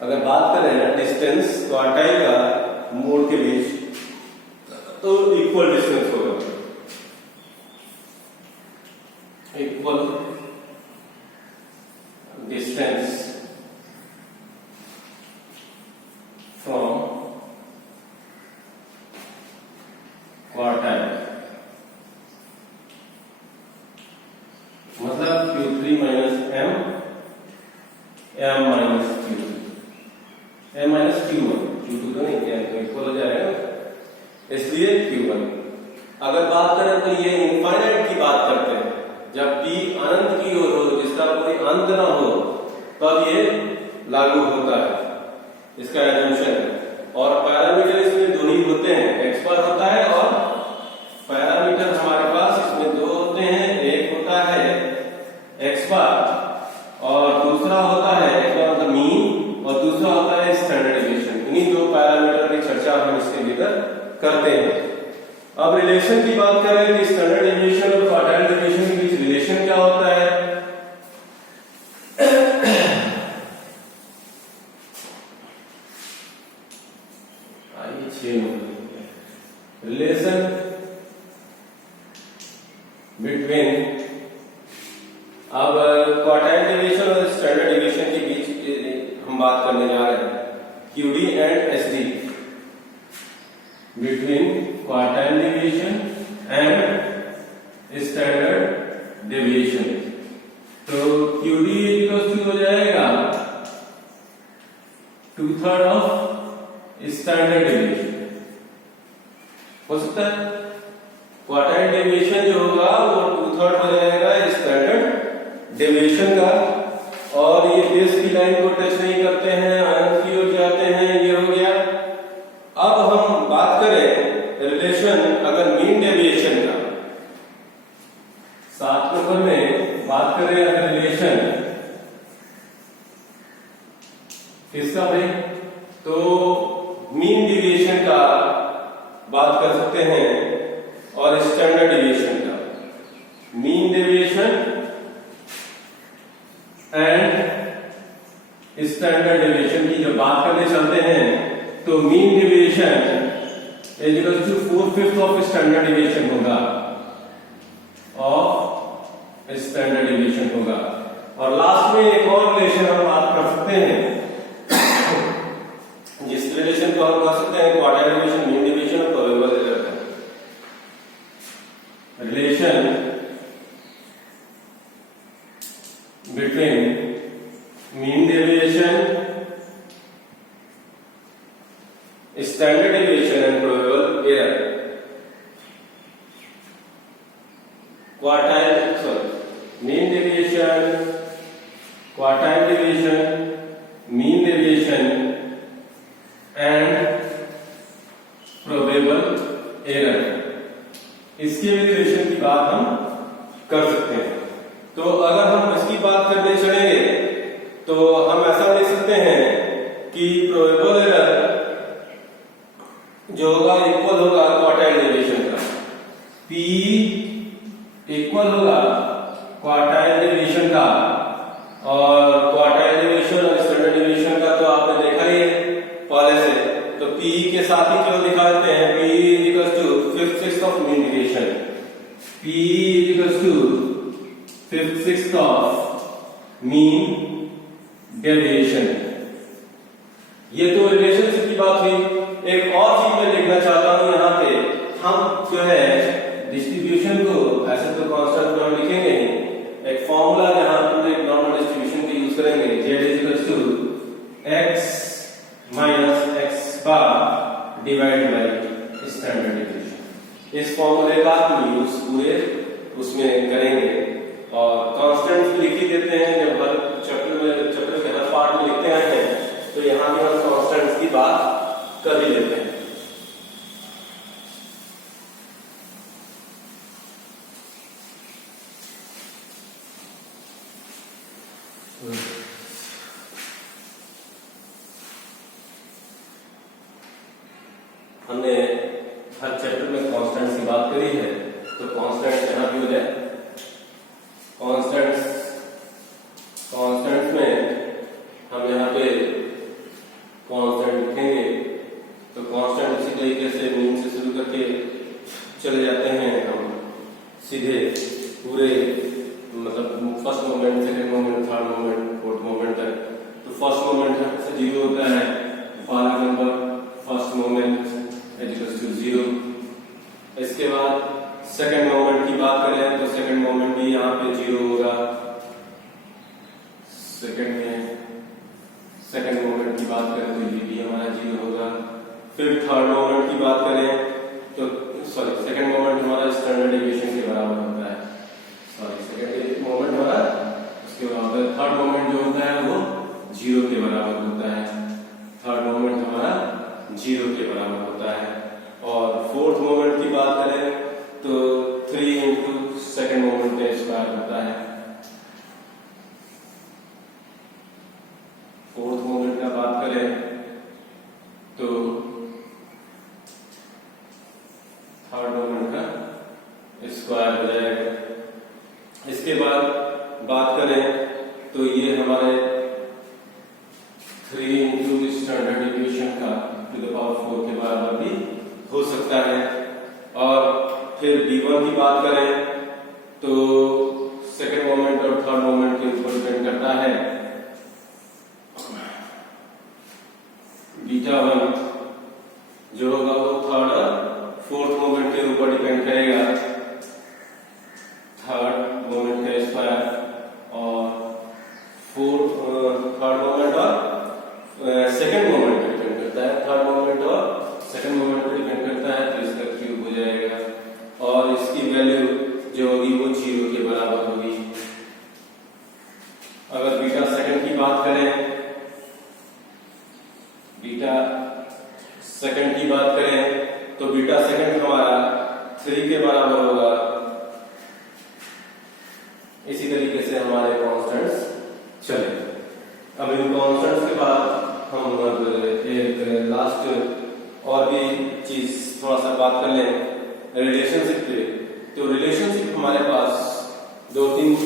अगर बात करें डिस्टेंस क्वार्टाइल का मोड के बीच तो इक्वल डिस्टेंस होगा, इक्वल डिस्टेंस फ्रॉम क्वार्टाइल, मतलब Q3 minus M, M minus Q2, M minus Q1, Q2 तो नहीं, M तो इक्वल हो जाएगा, इसलिए Q1। अगर बात करें तो ये इनफाइनाइट की बात करते हैं, जब P अनंत की ओर हो, जिसका कोई अंत ना हो, तब ये लागू होता है, इसका एजम्पशन है। और पैरामीटर इसमें दो ही होते हैं, x बार होता है और पैरामीटर हमारे पास इसमें दो होते हैं, एक होता है x बार और दूसरा होता है x बार मतलब मीन और दूसरा होता है स्टैंडर्ड डेविएशन। इन्हीं दो पैरामीटर की चर्चा हम इसके भीतर करते हैं। अब रिलेशन की बात करें कि स्टैंडर्ड डेविएशन और क्वार्टाइल डेविएशन के बीच रिलेशन क्या होता है। रिलेशन बिटवीन, अब क्वार्टाइल डेविएशन और स्टैंडर्ड डेविएशन के बीच हम बात करने जा रहे हैं, QD and SD, between quartile deviation and standard deviation. तो QD इक्वल हो जाएगा 2/3 ऑफ स्टैंडर्ड डेविएशन। हो सकता है क्वार्टाइल डेविएशन जो होगा वो 2/3 हो जाएगा स्टैंडर्ड डेविएशन का, और ये बेस की लाइन को टच नहीं करते हैं, अनंत की ओर जाते हैं, ये हो गया। अब हम बात करें रिलेशन अगर मीन डेविएशन का, 7 नंबर में बात करें अगर रिलेशन किसका भाई, तो मीन डेविएशन का बात कर सकते हैं और स्टैंडर्ड डेविएशन का। Mean deviation and standard deviation की जब बात करने चलते हैं तो mean deviation is equal to 4/5 of standard deviation होगा, और स्टैंडर्ड डेविएशन होगा। और लास्ट में एक और रिलेशन हम बात कर सकते हैं, जिस रिलेशन को हम कह सकते हैं क्वार्टाइल डेविएशन, मीन डेविएशन और प्रोबेबल एरर का relation between mean deviation, standard deviation and probable error. Quartile mean deviation, quartile deviation, mean deviation and probable error, इसके भी रिलेशन की बात हम कर सकते हैं। तो अगर हम इसकी बात करने चलेंगे तो हम ऐसा ले सकते हैं कि प्रोबेबल एरर जो होगा इक्वल होगा क्वार्टाइल डेविएशन का, P इक्वल होगा क्वार्टाइल डेविएशन का, और क्वार्टाइल डेविएशन और स्टैंडर्ड डेविएशन का तो आपने देखा ही है पहले से, तो P के साथ ही क्यों दिखा देते हैं, P equal to 5/6 of mean deviation, P equal to 5/6 of mean deviation. ये तो रिलेशनशिप की बात हुई। एक और चीज मैं लिखना चाहता हूं यहाँ पे, हम जो है डिस्ट्रीब्यूशन को ऐसे तो कांस्टेंट में हम लिखेंगे ही, एक फॉर्मूला जहां हम एक नॉर्मल डिस्ट्रीब्यूशन को यूज करेंगे, z equal to x minus x bar divide by standard deviation. इस फॉर्मूले का हम यूज पूरे उसमें करेंगे, और कांस्टेंट्स भी लिख ही देते हैं जब हर चैप्टर के हर पार्ट में लिखते हैं, तो यहाँ भी हम कांस्टेंट्स की बात कर ही लेते हैं। हमने हर चैप्टर में कांस्टेंट्स की बात करी है, तो कांस्टेंट्स यहाँ भी हो जाए। कांस्टेंट्स में हम यहाँ पे जीरो होगा। फिर थर्ड मोमेंट की बात करें तो सेकंड मोमेंट हमारा स्टैंडर्ड डेविएशन के बराबर होता है। सेकंड मोमेंट हमारा उसके बराबर, थर्ड मोमेंट जो होता है वो जीरो के बराबर होता है। थर्ड मोमेंट हमारा जीरो के बराबर होता है। और फोर्थ मोमेंट की बात करें तो 3 इंटू सेकेंड मोमेंट का स्क्वायर होता है। फोर्थ मोमेंट का बात करें तो थर्ड मोमेंट का स्क्वायर हो जाएगा। इसके बाद बात करें तो ये हमारे 3 इंटू स्टैंडर्ड डेविएशन का टू द पावर 4 के बराबर भी हो सकता है। और फिर b1 की बात करें तो सेकंड मोमेंट और थर्ड मोमेंट के ऊपर डिपेंड करता है। बीटा 1 जो होगा वो थर्ड और फोर्थ मोमेंट के ऊपर डिपेंड करेगा। थर्ड मोमेंट का स्क्वायर और थर्ड मोमेंट और सेकंड मोमेंट पे डिपेंड करता है। थर्ड मोमेंट और सेकंड मोमेंट पे डिपेंड करता है, तो इसका क्यूब हो जाएगा। और इसकी वैल्यू जो होगी वो जीरो के बराबर होगी। अगर बीटा सेकंड की बात करें, बीटा सेकंड की बात करें तो बीटा सेकंड हमारा 3 के बराबर होगा। इसी तरीके से हमारे कॉन्स्टेंट्स चले। अब इन कॉन्स्टेंट्स के बाद हम एक लास्ट और भी चीज थोड़ा सा बात कर लें रिलेशनशिप पे। तो रिलेशनशिप हमारे पास 2-3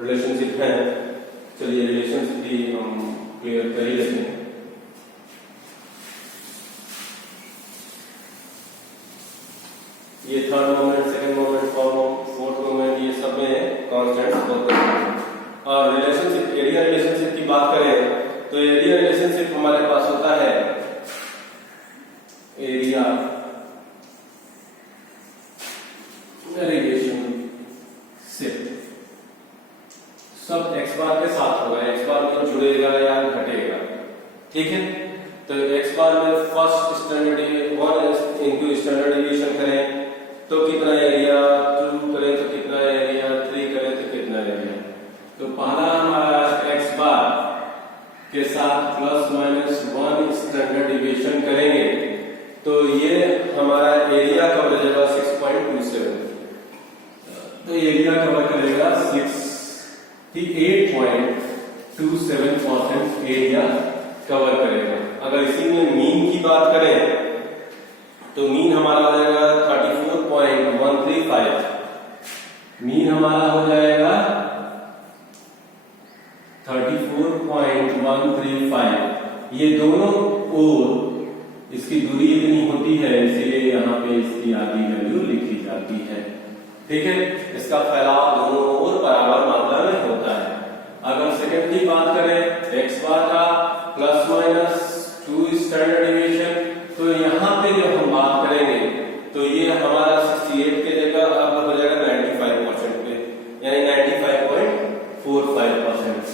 रिलेशनशिप हैं। चलिए रिलेशनशिप भी हम क्लियर कर ही लेते हैं। ये third moment, second moment, fourth moment, ये सब में कांस्टेंट्स होते हैं। और रिलेशनशिप, एरिया रिलेशनशिप की बात करें तो एरिया रिलेशनशिप हमारे पास होता है एरिया रिलेशनशिप सब x बार के साथ होगा। x बार में जुड़ेगा या घटेगा, ठीक है। तो x बार में first standard 1 into standard deviation करें तो कितना एरिया, 2 करें तो कितना एरिया, 3 करें तो कितना एरिया। तो पहला हमारा x बार के साथ प्लस माइनस 1 स्टैंडर्ड डेविएशन करेंगे तो ये हमारा एरिया कवर हो जाएगा 6.27। तो एरिया कवर करेगा 68.27% एरिया कवर करेगा। अगर इसी में मीन की बात करें तो मीन हमारा हो जाएगा 34.135। मीन हमारा हो जाएगा 34.135। ये दोनों ओर इसकी दूरी इतनी होती है, इसलिए यहाँ पे इसकी आधी वैल्यू लिखी जाती है, ठीक है। इसका फैलाव दोनों ओर बराबर मात्रा में होता है। अगर सेकंड की बात करें x बार का प्लस माइनस 2 स्टैंडर्ड डेविएशन, तो यहाँ पे जब हम बात करेंगे तो ये हमारा 68 के जगह अब हो जाएगा 95% पे, यानी 95.45%।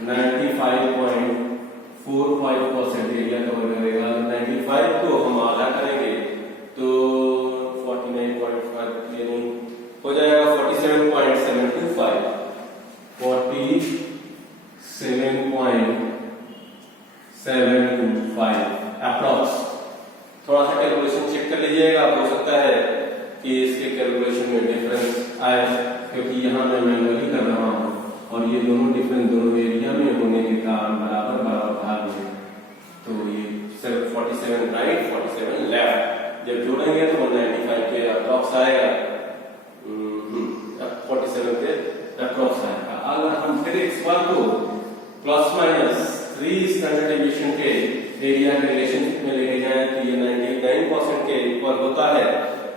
95.45% एरिया कवर करेगा। 95 को हम आधा करेंगे तो 49.5 यानी हो जाएगा 47.725। 47.725 अप्रॉक्स। थोड़ा सा कैलकुलेशन चेक कर लीजिएगा, हो सकता है कि इसके कैलकुलेशन में डिफरेंस आए, क्योंकि यहाँ मैं मैनुअली कर रहा हूँ और ये दोनों डिफरेंस दोनों एरिया में होने के कारण बराबर भाग में, तो ये 47 राइट 47 लेफ्ट जब जोड़ेंगे तो 195 के अप्रॉक्स आएगा। 47 के अप्रॉक्स आएगा। अगर हम फिर x बार को प्लस माइनस 3 स्टैंडर्ड डेविएशन के एरिया के रिलेशनशिप में लेके जाए तो ये 99% के इक्वल होता है,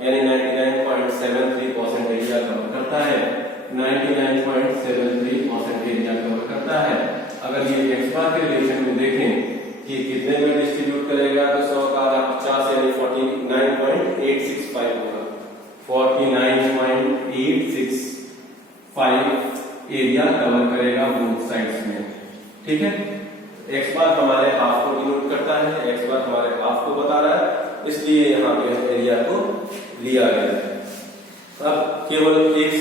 यानी 99.73% एरिया कवर करता है। 99.73% एरिया कवर करता है। अगर ये x बार के रिलेशन में देखें कि कितने में डिस्ट्रीब्यूट करेगा तो 100 का 50 यानी 49.865 होगा। 49.865 एरिया कवर करेगा बोथ साइड्स में, ठीक है। एक्स बार हमारे हाफ को डिनोट करता है, एक्स बार हमारे हाफ को बता रहा है, इसलिए यहाँ पे एरिया को लिया गया है। अब केवल एक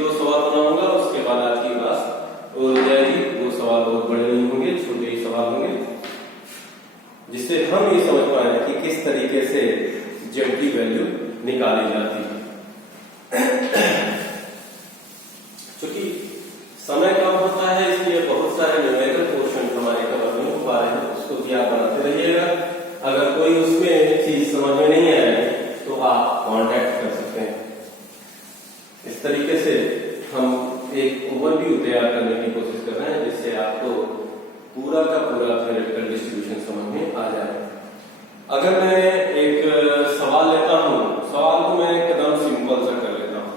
दो सवाल बनाऊंगा, उसके बाद आज की क्लास हो जाएगी। वो सवाल बहुत बड़े नहीं होंगे, छोटे ही सवाल होंगे, जिससे हम ये समझ पाए कि किस तरीके से जेड की वैल्यू निकाली जाती है। क्योंकि समय कम होता है, इसलिए बहुत सारे न्यूमेरिकल क्वेश्चन हमारे कवर नहीं हो पा रहे हैं, उसको भी आप बनाते रहिएगा। अगर कोई उसमें चीज समझ में नहीं आए तो आप कांटेक्ट कर सकते हैं। इस तरीके से हम एक ओवरव्यू तैयार करने की कोशिश कर रहे हैं, जिससे आपको पूरा का पूरा थ्योरेटिकल डिस्ट्रीब्यूशन समझ में आ जाए। अगर मैं एक सवाल लेता हूं, सवाल को मैं एकदम सिंपल सा कर लेता हूं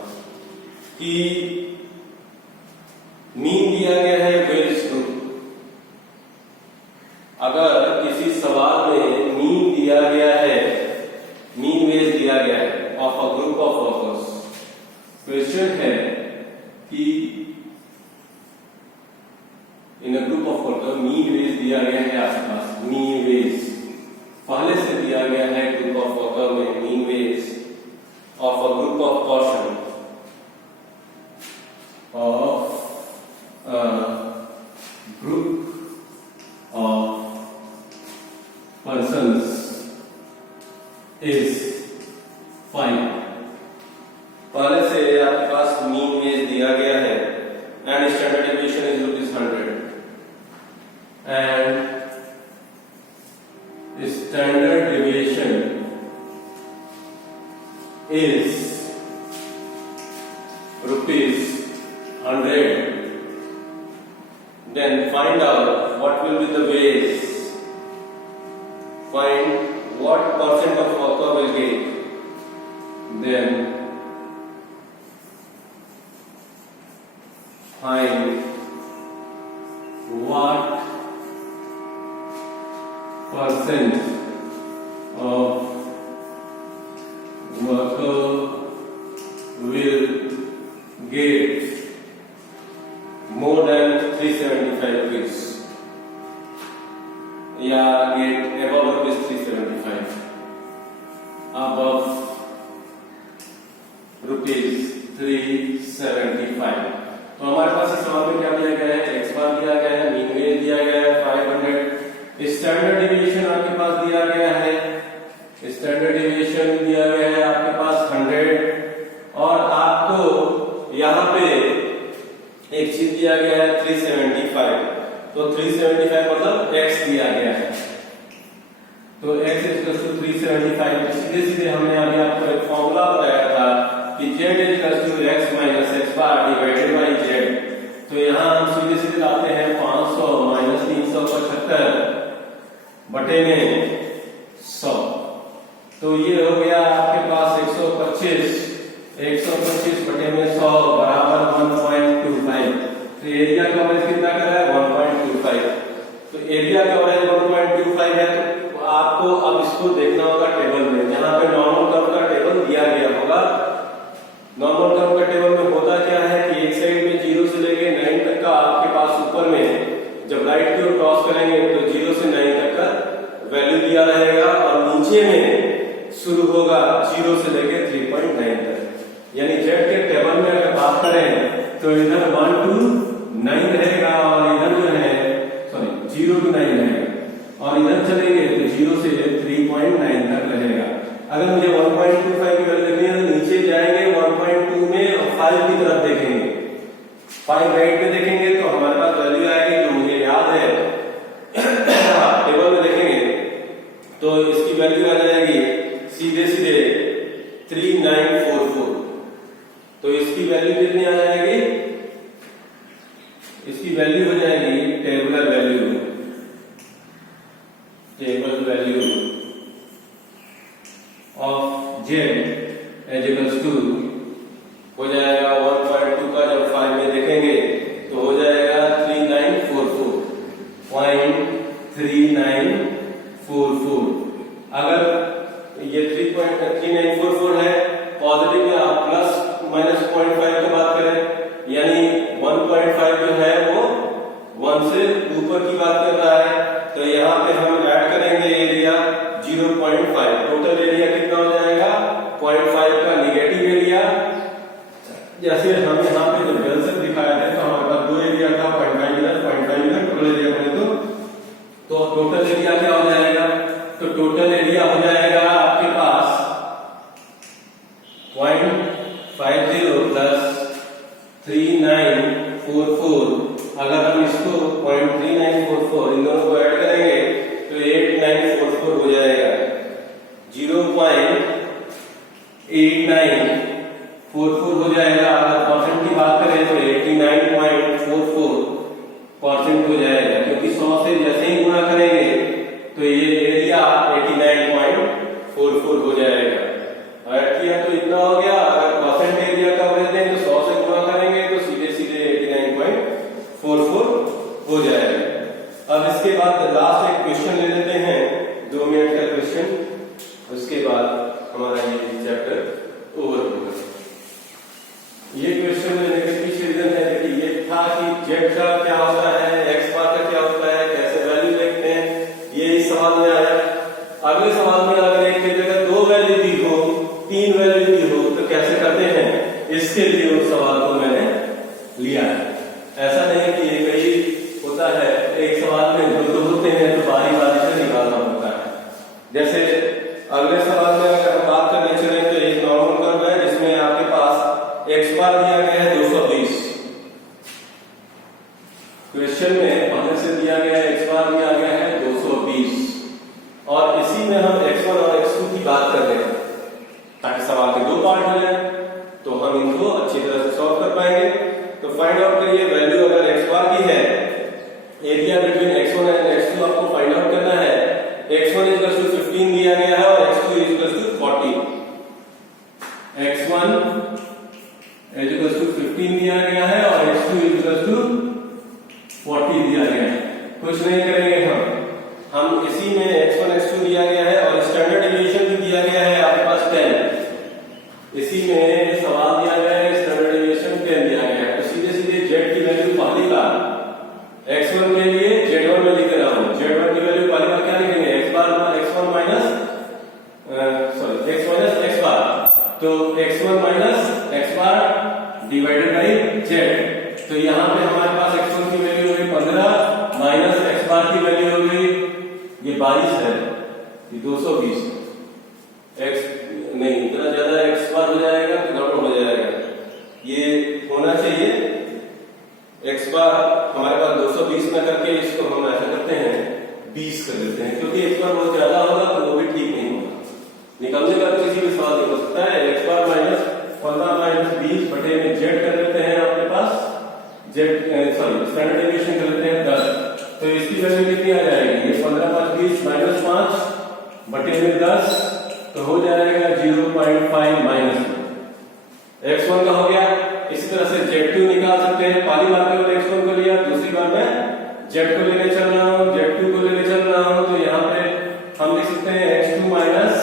कि मीन दिया गया है वेज ग्रुप। अगर किसी सवाल में मीन दिया गया है, मीन वेज दिया गया है of a group of workers, question है कि in a group of worker mean wage दिया गया है आपके पास, मीन वेज पहले से दिया गया है ग्रुप ऑफ वर्कर में mean ways of a group of person of group of persons is 5। पहले से आपके पास मीन वेज दिया गया है and standard deviation is ₹100 and standard deviation is ₹100। Then find out what will be the ways. Find what percent of worker will get. Then find what percent of worker will get more than 375 rupees या get above ₹375, above ₹375। तो हमारे पास इस सवाल में क्या दिया गया है, एक्स बार दिया गया है, मीन वेज दिया गया है 500, स्टैंडर्ड डेविएशन आपके पास दिया गया है, स्टैंडर्ड डेविएशन दिया गया है आपके पास 100, और आपको यहाँ पे एक चीज दिया गया है 375। तो 375 मतलब x दिया गया है, तो x इक्वल टू 375। सीधे सीधे हमने अभी आपको एक फॉर्मूला बताया था कि z equal to x minus x bar divided by z। तो यहाँ हम सीधे सीधे लाते हैं 500 माइनस 375 बटे में 100। तो ये हो गया आपके पास 125 बटे में 100 बराबर 1.25। तो एरिया कवरेज कितना कर रहा है 1.25। तो एरिया कवरेज 1.25 है, तो आपको अब इसको देखना होगा टेबल में, जहां पे नॉर्मल कर्व का टेबल दिया गया होगा। नॉर्मल कर्व का टेबल में होता क्या है कि एक साइड में 0 से लेके 9 तक का आपके पास ऊपर में जब राइट की ओर क्रॉस करेंगे तो 0 से 9 तक का वैल्यू दिया रहेगा, और नीचे में शुरू होगा 0 से लेके 3.9 तक। यानी जेड के टेबल में अगर बात करें तो इधर 1 to 9 रहेगा, और इधर जो है 0 to 9 रहेगा, और इधर चलेंगे तो 0 से 3.9 तक रहेगा। अगर मुझे 1.25 की वैल्यू देखनी है तो नीचे जाएंगे 1.2 में और 5 की तरफ देखेंगे, 5 राइट में देखेंगे तो हमारे पास वैल्यू आएगी जो मुझे याद है टेबल में देखेंगे तो इसकी वैल्यू आ जाएगी सीधे सीधे 3944। तो इसकी वैल्यू कितनी आ जाएगी, इसकी वैल्यू हो जाएगी table value of z as equals to हो जाएगा 1.2 का जब 5 में देखेंगे तो हो जाएगा 3944। अगर ये 3944 है पॉजिटिव में आप प्लस माइनस 0.5 की बात करें, यानी 1.5 जो है वो 1 से ऊपर की बात कर रहा है, टोटल एरिया क्या हो जाएगा? तो टोटल एरिया हो जाएगा आपके पास 0.50 प्लस 3944। अगर हम इसको 0.3944 इन दोनों को ऐड करेंगे तो 8944 हो जाएगा। 0.8944 हो जाएगा। अगर परसेंट की बात करें तो 89.44% हो जाएगा, क्योंकि 100 से जैसे ही गुणा करेंगे तो ये एरिया 89.44 हो जाएगा। ऐड किया तो इतना हो गया। अगर परसेंट एरिया का वजन दें तो 100 से गुणा करेंगे तो सीधे सीधे 89.44 हो जाएगा। अब इसके बाद लास्ट एक क्वेश्चन ले लेते हैं, 2 मिनट का क्वेश्चन, उसके बाद हमारा ये चैप्टर ओवर होगा। ये क्वेश्चन लेने के पीछे रीजन है कि ये था कि जेड का क्या होता है, एक्स बार का क्या होता है, कैसे वैल्यू देखते हैं, ये इस सवाल में आया। अगले सवाल में अगर एक की जगह 2 वैल्यू दी हो, 3 वैल्यू दी हो तो कैसे करते हैं, इसके लिए उस सवाल को मैंने लिया है। ऐसा नहीं कि ये कई होता है, एक सवाल में दो होते हैं तो बारी बारी से निकालना होता है। जैसे अगले सवाल में अगर हम बात करने चले तो एक नॉर्मल कर्व है जिसमें आपके पास एक्स बार दिया गया है 220। क्वेश्चन में पहले से दिया गया है एक्स बार दिया गया है 220 और इसी में हम x1 और x2 की बात कर रहे हैं ताकि सवाल के 2 पार्ट हो जाए तो हम इनको अच्छी तरह से सॉल्व कर पाएंगे। तो फाइंड आउट करिए वैल्यू अगर x बार की है, area between x1 and x2 आपको फाइंड आउट करना है। x1 15 दिया गया है और x2 40। x1 15 दिया गया है और x2 40 दिया गया है। कुछ नहीं करेंगे हम इसी में x1 x2 दिया गया है और स्टैंडर्ड डेविएशन भी दिया गया है आपके पास 10। इसी में सवाल दिया गया है, स्टैंडर्ड डेविएशन 10 दिया गया है। तो सीधे सीधे z की वैल्यू पहली बार x1 के लिए z1 में लिख रहा हूं। z1 की वैल्यू पहली बार क्या लिखेंगे, x बार x1 minus x minus x बार। तो x1 minus x bar divided by z। तो यहाँ पे हमारे पास x1 की वैल्यू हो गई 15 माइनस x बार की वैल्यू हो गई ये 22 है, ये 220। x नहीं इतना ज्यादा x बार हो जाएगा तो गड़बड़ हो जाएगा। ये होना चाहिए x बार हमारे पास 220 में करके इसको हम ऐसा करते हैं 20 कर देते हैं, क्योंकि x बार बहुत ज्यादा होगा तो वो भी ठीक नहीं होगा। निकलने का तो किसी भी सवाल नहीं हो सकता है। x बार माइनस 15 माइनस 20 बटे में z कर देते हैं आपके पास स्टैंडर्ड डेविएशन कर लेते हैं 10। तो इसकी वैल्यू कितनी आ जाएगी, ये 15 + 20 माइनस 5 बटे में 10 तो हो जाएगा 0.5 माइनस x1 का हो गया। इसी तरह से z2 निकाल सकते हैं। पहली बार में x1 को लिया, दूसरी बार में z को लेने चल रहा हूं, z2 को लेने चल रहा हूं। तो यहाँ पे हम लिख सकते हैं x2 minus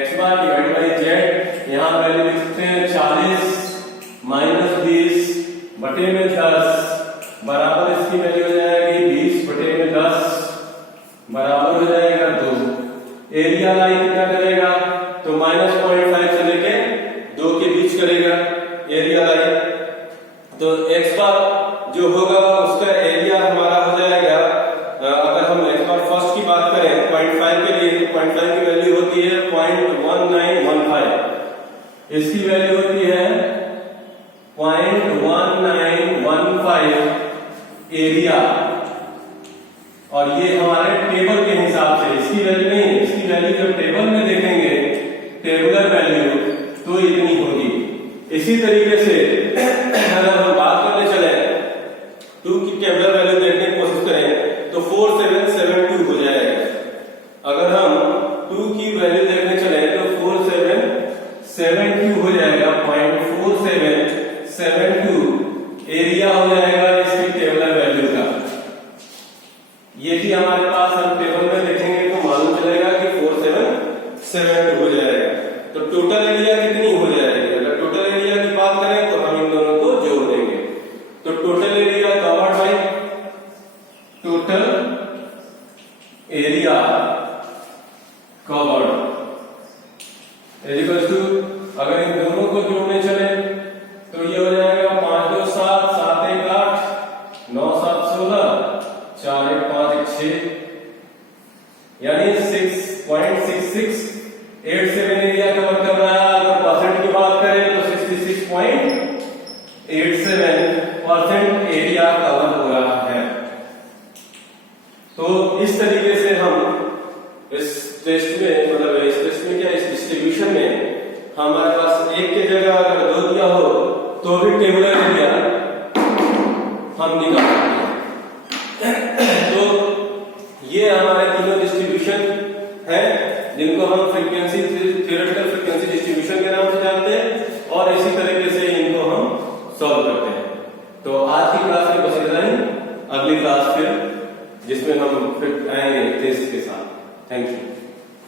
x bar divide by z। यहाँ वैल्यू लिख सकते हैं 40 माइनस 20 बटे में 10 बराबर इसकी वैल्यू हो जाएगी 20 बटे में 10 बराबर हो जाएगा 2। एरिया लाइन कितना करेगा, तो -0.5 से लेके 2 के बीच करेगा एरिया लाइन। तो x बार जो होगा उसका एरिया हमारा हो जाएगा, अगर हम x बार फर्स्ट की बात करें 0.5 के लिए, तो 0.5 की वैल्यू होती है 0.1915। इसकी वैल्यू होती है 0.1915 एरिया। और ये हमारे टेबल के हिसाब से, इसकी वैल्यू नहीं, इसकी वैल्यू जब टेबल में देखेंगे टेबुलर वैल्यू तो इतनी होगी। इसी तरीके से अगर हम बात करने चले 2 की टेबुलर वैल्यू देखने की कोशिश करें तो 4772 हो जाएगा। अगर हम 2 की वैल्यू देखने चले तो 4772 हो जाएगा, 0.4772 एरिया हो जाएगा इसकी टेबुलर वैल्यू का। ये भी हमारे पास हम टेबल में देखेंगे तो मालूम चलेगा कि 4772 हो जाएगा। तो टोटल एरिया कितनी हो जाएगी, अगर टोटल एरिया की बात करें तो हम इन दोनों को जोड़ देंगे। तो total area covered by total area covered equal to, अगर इन दोनों को जोड़ने चले तो ये हो जाएगा 5 2 7 7 1 8 9 7 16 4 1 5 1 6 यानी 6.6687 एरिया कवर कर रहा है। अगर परसेंट की बात करें तो 66.87% एरिया कवर हो रहा है। तो इस तरीके से हम इस टेस्ट में मतलब इस टेस्ट में क्या इस डिस्ट्रीब्यूशन में हमारे पास एक की जगह अगर 2 दिया हो तो भी टेबुलर एरिया हम निकाल सकते हैं। तो ये हमारे तीनों डिस्ट्रीब्यूशन है जिनको हम फ्रीक्वेंसी थ्योरेटिकल फ्रीक्वेंसी डिस्ट्रीब्यूशन के नाम से जानते हैं और इसी तरीके से इनको हम सॉल्व करते हैं। तो आज की क्लास में बस इतना ही, अगली क्लास फिर जिसमें हम फिर आएंगे टेस्ट के साथ। Thank you.